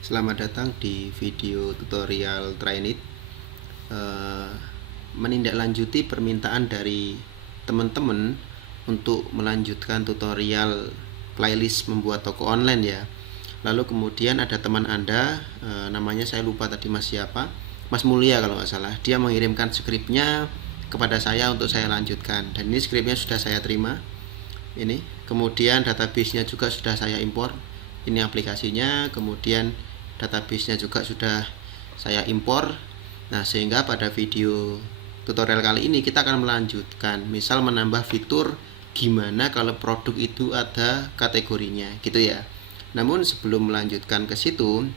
Selamat datang di video tutorial Trainit. Menindaklanjuti permintaan dari teman-teman untuk melanjutkan tutorial playlist membuat toko online ya. Lalu kemudian ada teman Anda, namanya saya lupa tadi Mas siapa, Mas Mulia kalau nggak salah. Dia mengirimkan skripnya kepada saya untuk saya lanjutkan, dan ini skripnya sudah saya terima. Ini kemudian database-nya juga sudah saya impor. Ini aplikasinya, kemudian database-nya juga sudah saya impor. Nah, sehingga pada video tutorial kali ini kita akan melanjutkan, misal menambah fitur gimana kalau produk itu ada kategorinya gitu ya. Namun sebelum melanjutkan ke situ,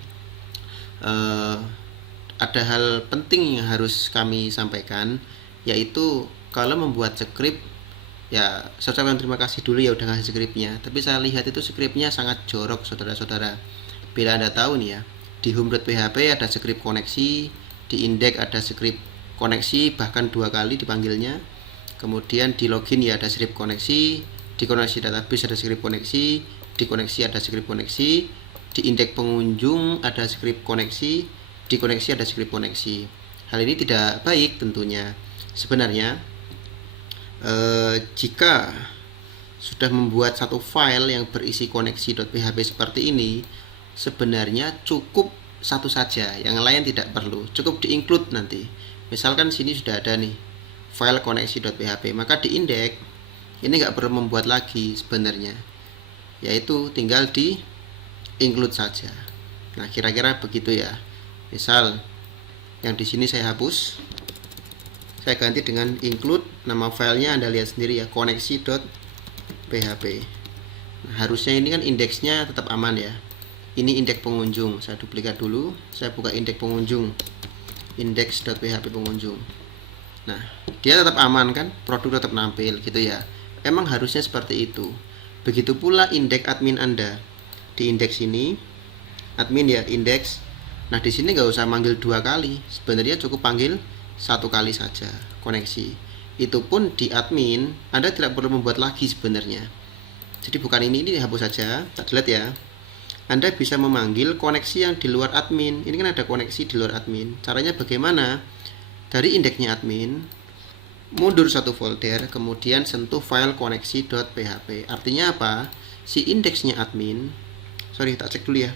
ada hal penting yang harus kami sampaikan, yaitu kalau membuat skrip ya, saya ucapkan terima kasih dulu ya udah ngasih skripnya. Tapi saya lihat itu skripnya sangat jorok saudara-saudara. Bila Anda tahu nih ya, di home.php ada skrip koneksi, di index ada skrip koneksi bahkan 2 kali dipanggilnya. Kemudian di login ya ada skrip koneksi, di koneksi database ada skrip koneksi, di koneksi ada skrip koneksi, di indeks pengunjung ada skrip koneksi, di koneksi ada skrip koneksi. Hal ini tidak baik tentunya. Sebenarnya jika sudah membuat satu file yang berisi koneksi.php seperti ini, sebenarnya cukup satu saja, yang lain tidak perlu, cukup di-include nanti. Misalkan sini sudah ada nih file koneksi.php, maka di indeks ini nggak perlu membuat lagi sebenarnya, yaitu tinggal di include saja. Nah, kira-kira begitu ya. Misal yang di sini saya hapus, saya ganti dengan include, nama filenya Anda lihat sendiri ya, koneksi.php. Nah, harusnya ini kan indeksnya tetap aman ya. Ini indeks pengunjung, saya duplikat dulu, saya buka indeks pengunjung, index.php pengunjung. Nah, dia tetap aman kan, produk tetap nampil gitu ya. Emang harusnya seperti itu. Begitu pula indeks admin Anda. Di indeks ini, admin ya, indeks. Nah, di sini nggak usah manggil 2 kali, sebenarnya cukup panggil 1 kali saja, koneksi. Itu pun di admin, Anda tidak perlu membuat lagi sebenarnya. Jadi bukan ini dihapus saja, tak delete ya. Anda bisa memanggil koneksi yang di luar admin. Ini kan ada koneksi di luar admin. Caranya bagaimana? Dari indeksnya admin, mundur satu folder, kemudian sentuh file koneksi.php. Artinya apa? Si indeksnya admin, sorry tak cek dulu ya.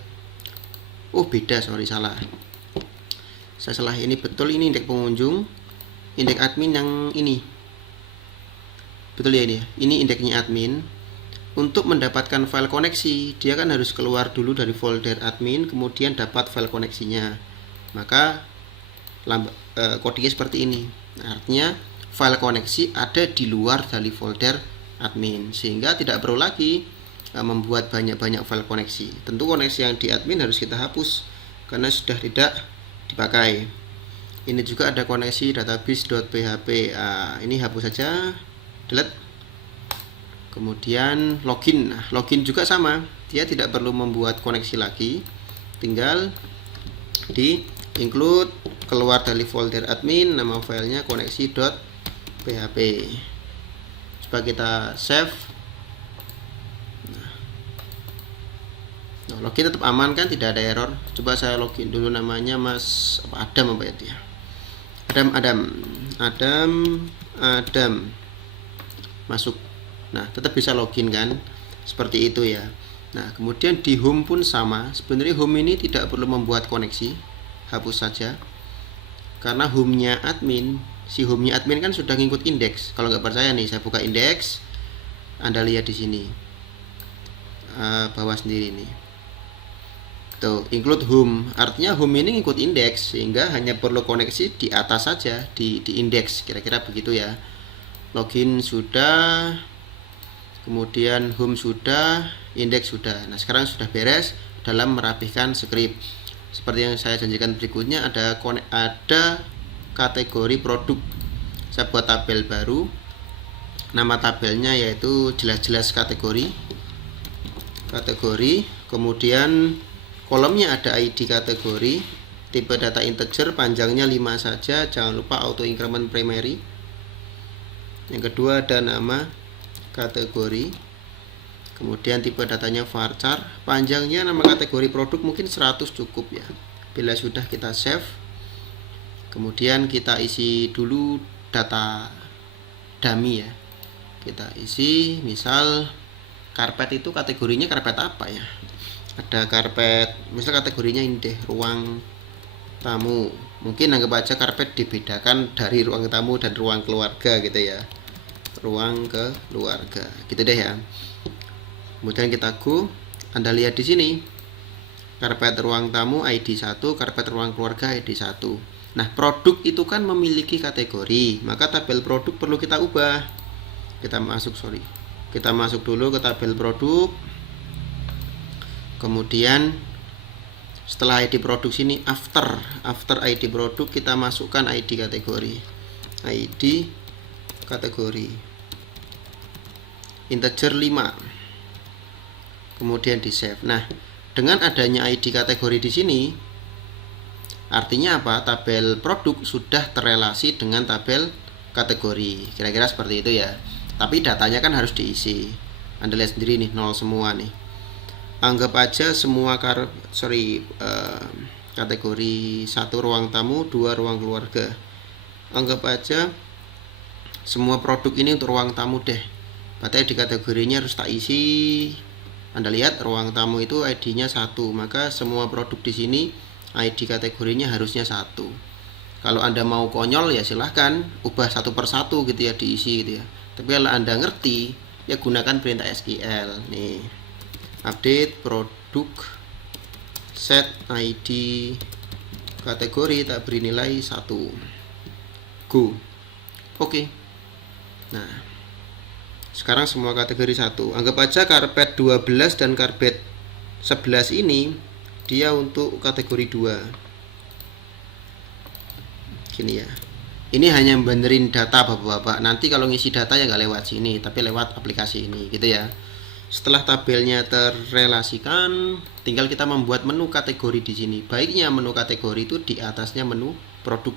Oh beda, sorry salah. Saya salah, ini betul, ini indeks pengunjung, indeks admin yang ini. Betul ya ini ya. Ini indeksnya admin. Untuk mendapatkan file koneksi, dia kan harus keluar dulu dari folder admin, kemudian dapat file koneksinya. Maka kodenya seperti ini. Artinya file koneksi ada di luar dari folder admin, sehingga tidak perlu lagi membuat banyak-banyak file koneksi. Tentu koneksi yang di admin harus kita hapus karena sudah tidak dipakai. Ini juga ada koneksi database.php. Ini hapus saja, delete. Kemudian login. Nah, login juga sama, dia tidak perlu membuat koneksi lagi, tinggal di include, keluar dari folder admin, nama filenya koneksi.php. Coba kita save. Nah, login tetap aman kan, tidak ada error. Coba saya login dulu, namanya Mas Adam apa ya dia? Adam masuk. Nah, tetap bisa login kan, seperti itu ya. Nah, kemudian di home pun sama. Sebenarnya home ini tidak perlu membuat koneksi, hapus saja. Karena home-nya admin, si home-nya admin kan sudah ngikut indeks. Kalau nggak percaya nih, saya buka indeks, Anda lihat di sini, bawah sendiri nih. Tuh, include home. Artinya home ini ngikut indeks, sehingga hanya perlu koneksi di atas saja, di indeks. Kira-kira begitu ya. Login sudah, kemudian home sudah, indeks sudah. Nah, sekarang sudah beres dalam merapihkan skrip. Seperti yang saya janjikan berikutnya, ada kategori produk. Saya buat tabel baru. Nama tabelnya yaitu jelas-jelas kategori. Kemudian kolomnya ada ID kategori, tipe data integer, panjangnya 5 saja, jangan lupa auto increment primary. Yang kedua ada nama kategori, Kemudian tipe datanya varchar, panjangnya nama kategori produk mungkin 100 cukup ya. Bila sudah kita save, kemudian kita isi dulu data dummy ya. Kita isi misal karpet itu kategorinya karpet apa ya? Ada karpet, misal kategorinya ini deh, ruang tamu. Mungkin anggap aja karpet dibedakan dari ruang tamu dan ruang keluarga gitu ya. Ruang keluarga, gitu deh ya. Kemudian kita go, Anda lihat di sini karpet ruang tamu ID 1, karpet ruang keluarga ID 1. Nah, produk itu kan memiliki kategori, maka tabel produk perlu kita ubah. Kita masuk dulu ke tabel produk. Kemudian setelah ID produk sini after ID produk kita masukkan ID kategori. ID kategori integer 5. Kemudian di save. Nah, dengan adanya ID kategori di sini artinya apa? Tabel produk sudah terrelasi dengan tabel kategori. Kira-kira seperti itu ya. Tapi datanya kan harus diisi. Anda lihat sendiri nih, 0 semua nih. Anggap aja semua kategori 1 ruang tamu, 2 ruang keluarga. Anggap aja semua produk ini untuk ruang tamu deh. Berarti di kategorinya harus tak isi. Anda lihat ruang tamu itu ID-nya 1, maka semua produk di sini ID kategorinya harusnya 1. Kalau Anda mau konyol ya silahkan ubah satu persatu gitu ya, diisi gitu ya. Tapi kalau Anda ngerti ya gunakan perintah SQL. Nih, update produk set ID kategori tak beri nilai 1. Go. Oke. Nah, sekarang semua kategori 1. Anggap aja karpet 12 dan karpet 11 ini dia untuk kategori 2. Gini ya. Ini hanya benerin data Bapak-bapak. Nanti kalau ngisi data ya nggak lewat sini, tapi lewat aplikasi ini gitu ya. Setelah tabelnya terrelasikan, tinggal kita membuat menu kategori di sini. Baiknya menu kategori itu di atasnya menu produk.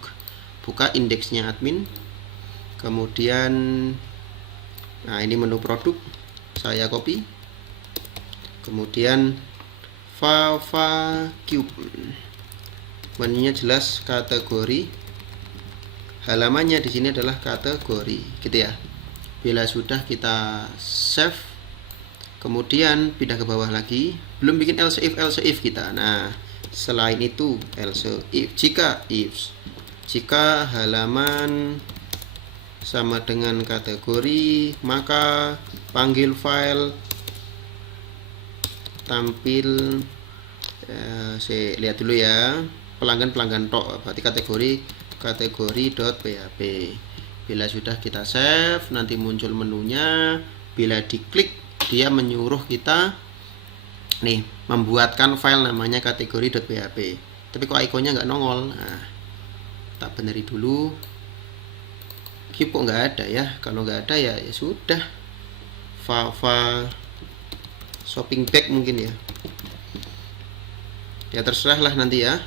Buka indeksnya admin. Kemudian nah, ini menu produk, saya copy. Kemudian Cube. Menunya jelas kategori. Halamannya di sini adalah kategori, gitu ya. Bila sudah kita save, kemudian pindah ke bawah lagi. Belum bikin else if kita. Nah, selain itu else if, jika halaman sama dengan kategori, maka panggil file tampil saya lihat dulu ya, pelanggan tok, berarti kategori.php. Bila sudah kita save, nanti muncul menunya. Bila diklik dia menyuruh kita nih membuatkan file namanya kategori.php, tapi kok ikonnya nggak nongol. Nah, tak beneri dulu. Kok nggak ada ya? Kalau nggak ada ya sudah. Shopping bag mungkin ya. Ya terserah lah nanti ya.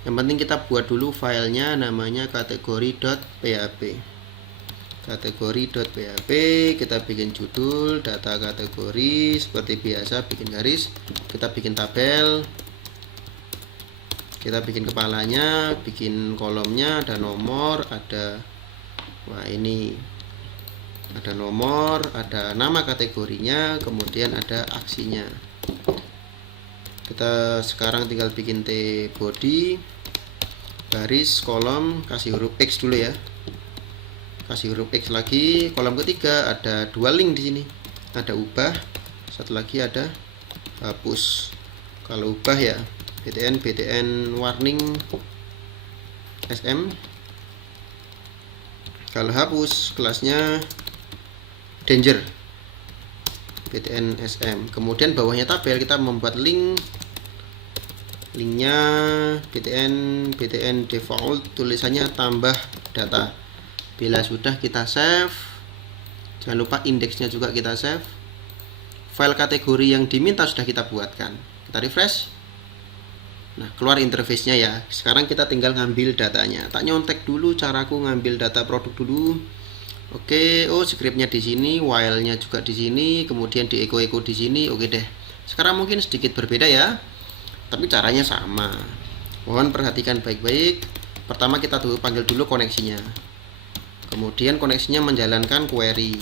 Yang penting kita buat dulu filenya namanya kategori.php. Kategori.php, kita bikin judul, data kategori seperti biasa, bikin garis, kita bikin tabel, kita bikin kepalanya, bikin kolomnya, ada nomor, ada wah ini ada nomor, ada nama kategorinya, kemudian ada aksinya. Kita sekarang tinggal bikin body, garis, kolom, kasih huruf X dulu ya. Kasih huruf X lagi. Kolom ketiga ada dua link di sini. Ada ubah, satu lagi ada hapus. Kalau ubah ya btn warning SM. Kalau hapus kelasnya danger btn SM. Kemudian bawahnya tabel kita membuat linknya btn default, tulisannya tambah data. Bila sudah kita save, jangan lupa indeksnya juga kita save. File kategori yang diminta sudah kita buatkan. Kita refresh. Nah, keluar interface-nya ya. Sekarang kita tinggal ngambil datanya. Tak nyontek dulu caraku ngambil data produk dulu. Oke, oh scriptnya di sini, while-nya juga di sini, kemudian di echo di sini. Oke deh. Sekarang mungkin sedikit berbeda ya, tapi caranya sama. Mohon perhatikan baik-baik. Pertama kita panggil dulu koneksinya. Kemudian koneksinya menjalankan query.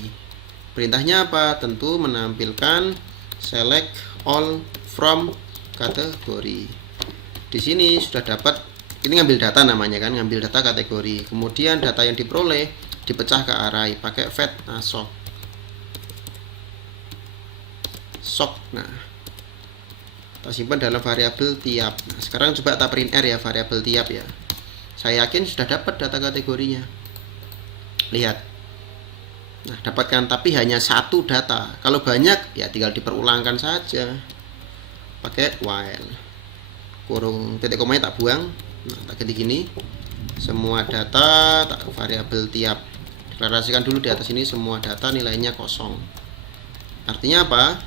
Perintahnya apa? Tentu menampilkan select all from kategori. Di sini sudah dapat, ini ngambil data namanya kan, ngambil data kategori. Kemudian data yang diperoleh dipecah ke array pakai fetch sok. Nah, kita simpan dalam variabel tiap. Nah, sekarang coba kita print r ya, variabel tiap ya. Saya yakin sudah dapat data kategorinya. Lihat. Nah, dapatkan, tapi hanya satu data. Kalau banyak ya tinggal diperulangkan saja. Pakai while. Kurung titik komanya tak buang. Nah, tak ganti gini. Semua data tak variabel tiap. Deklarasikan dulu di atas ini semua data nilainya kosong. Artinya apa?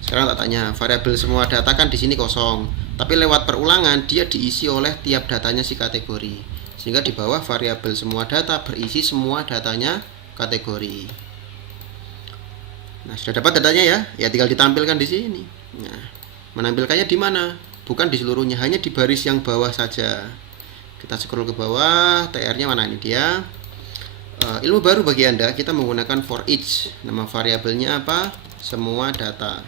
Sekarang tak tanya, variabel semua data kan di sini kosong, tapi lewat perulangan dia diisi oleh tiap datanya si kategori. Sehingga di bawah variabel semua data berisi semua datanya kategori. Nah, sudah dapat datanya ya? Ya tinggal ditampilkan di sini. Nah, menampilkannya di mana? Bukan di seluruhnya, hanya di baris yang bawah saja. Kita scroll ke bawah, TR-nya mana ini dia? Ilmu baru bagi Anda, kita menggunakan for each. Nama variabelnya apa? Semua data.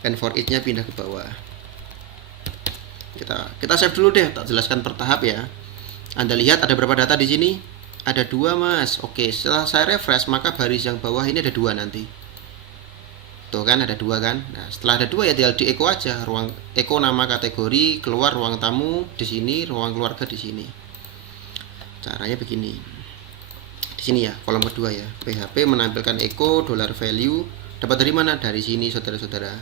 Dan for each-nya pindah ke bawah. Kita save dulu deh, tak jelaskan per tahap ya. Anda lihat ada berapa data di sini? Ada 2, Mas. Oke, setelah saya refresh maka baris yang bawah ini ada 2 nanti. Tuh kan ada 2 kan? Nah, setelah ada 2 ya tinggal di echo aja, ruang echo nama kategori, keluar ruang tamu di sini, ruang keluarga di sini. Caranya begini. Di sini ya, kolom kedua ya. PHP menampilkan echo $value. Dapat dari mana? Dari sini saudara-saudara.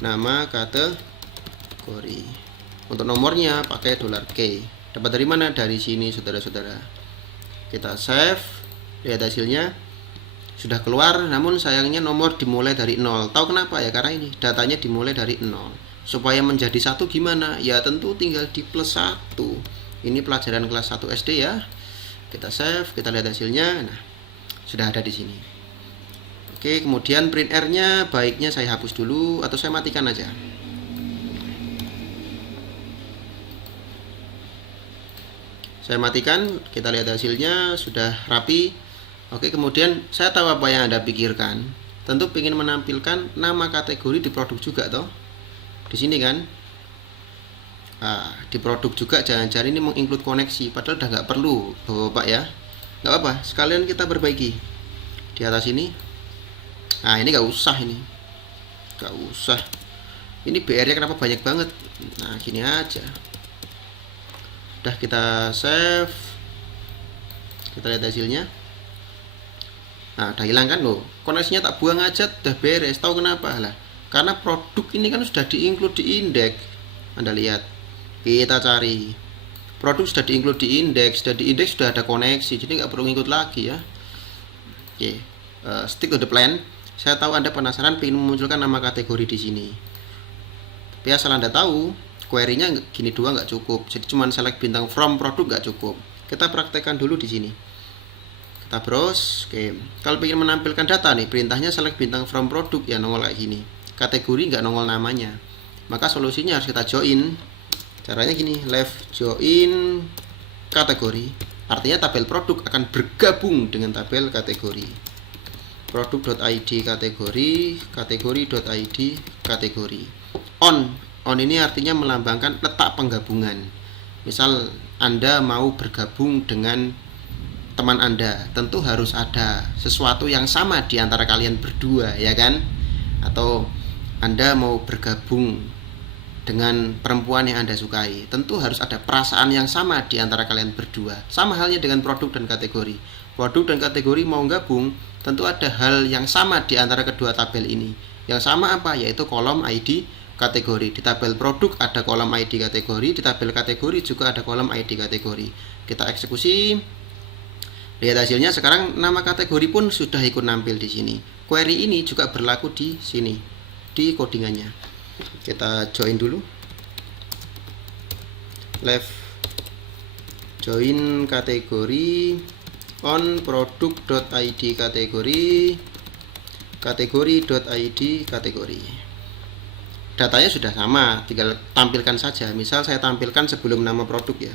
Nama kategori. Untuk nomornya pakai $K. Dapat dari mana? Dari sini saudara-saudara. Kita save. Lihat hasilnya. Sudah keluar, namun sayangnya nomor dimulai dari 0. Tahu kenapa ya? Karena ini datanya dimulai dari 0. Supaya menjadi 1 gimana? Ya tentu tinggal di plus 1. Ini pelajaran kelas 1 SD ya. Kita save, kita lihat hasilnya. Nah, sudah ada di sini. Oke, kemudian print r-nya baiknya saya hapus dulu atau saya matikan aja. Saya matikan, kita lihat hasilnya sudah rapi. Oke, kemudian saya tahu apa yang Anda pikirkan. Tentu ingin menampilkan nama kategori di produk juga toh. Di sini kan. Nah, di produk juga jangan-jangan ini menginclude koneksi, padahal udah nggak perlu Bapak ya. Nggak apa, sekalian kita perbaiki di atas ini. Nah, ini nggak usah, ini nggak usah. Ini BR-nya kenapa banyak banget? Nah, gini aja. Udah kita save, kita lihat hasilnya. Nah, udah hilang kan loh. Koneksinya tak buang aja, udah beres. Tahu kenapa lah? Karena produk ini kan sudah di-include di indeks. Anda lihat. Kita cari produk sudah di-include di indeks, sudah ada koneksi, jadi nggak perlu ngikut lagi ya. Oke, stick to the plan. Saya tahu Anda penasaran ingin memunculkan nama kategori di sini. Tapi asal Anda tahu, query-nya gini doang nggak cukup. Jadi cuma select bintang from produk nggak cukup. Kita praktekkan dulu di sini. Kita browse. Oke, kalau ingin menampilkan data nih, perintahnya select bintang from produk ya nongol kayak gini. Kategori nggak nongol namanya. Maka solusinya harus kita join. Caranya gini, left join kategori. Artinya tabel produk akan bergabung dengan tabel kategori. Produk.id kategori, kategori.id kategori. On ini artinya melambangkan letak penggabungan. Misal Anda mau bergabung dengan teman Anda, tentu harus ada sesuatu yang sama di antara kalian berdua, ya kan? Atau Anda mau bergabung dengan perempuan yang Anda sukai, tentu harus ada perasaan yang sama di antara kalian berdua. Sama halnya dengan produk dan kategori. Produk dan kategori mau gabung, tentu ada hal yang sama di antara kedua tabel ini. Yang sama apa? Yaitu kolom ID kategori. Di tabel produk ada kolom ID kategori, di tabel kategori juga ada kolom ID kategori. Kita eksekusi. Lihat hasilnya, sekarang nama kategori pun sudah ikut nampil di sini. Query ini juga berlaku di sini, di codingannya. Kita join dulu, left join kategori. on produk.id kategori.id kategori. Datanya sudah sama, tinggal tampilkan saja. Misal saya tampilkan sebelum nama produk ya,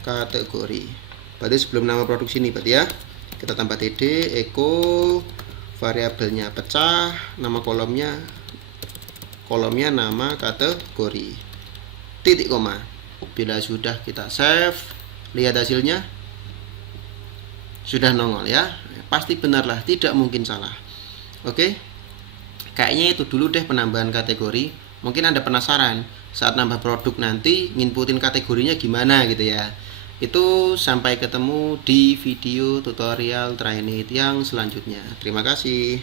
kategori. Berarti sebelum nama produk sini berarti ya. Kita tambah td, echo, variabelnya pecah, nama kolomnya nama kategori, titik koma. Bila sudah kita save, lihat hasilnya sudah nongol ya. Pasti benarlah, tidak mungkin salah. Oke, kayaknya itu dulu deh penambahan kategori. Mungkin Anda penasaran saat nambah produk nanti nginputin kategorinya gimana gitu ya. Itu sampai ketemu di video tutorial Trainit yang selanjutnya. Terima kasih.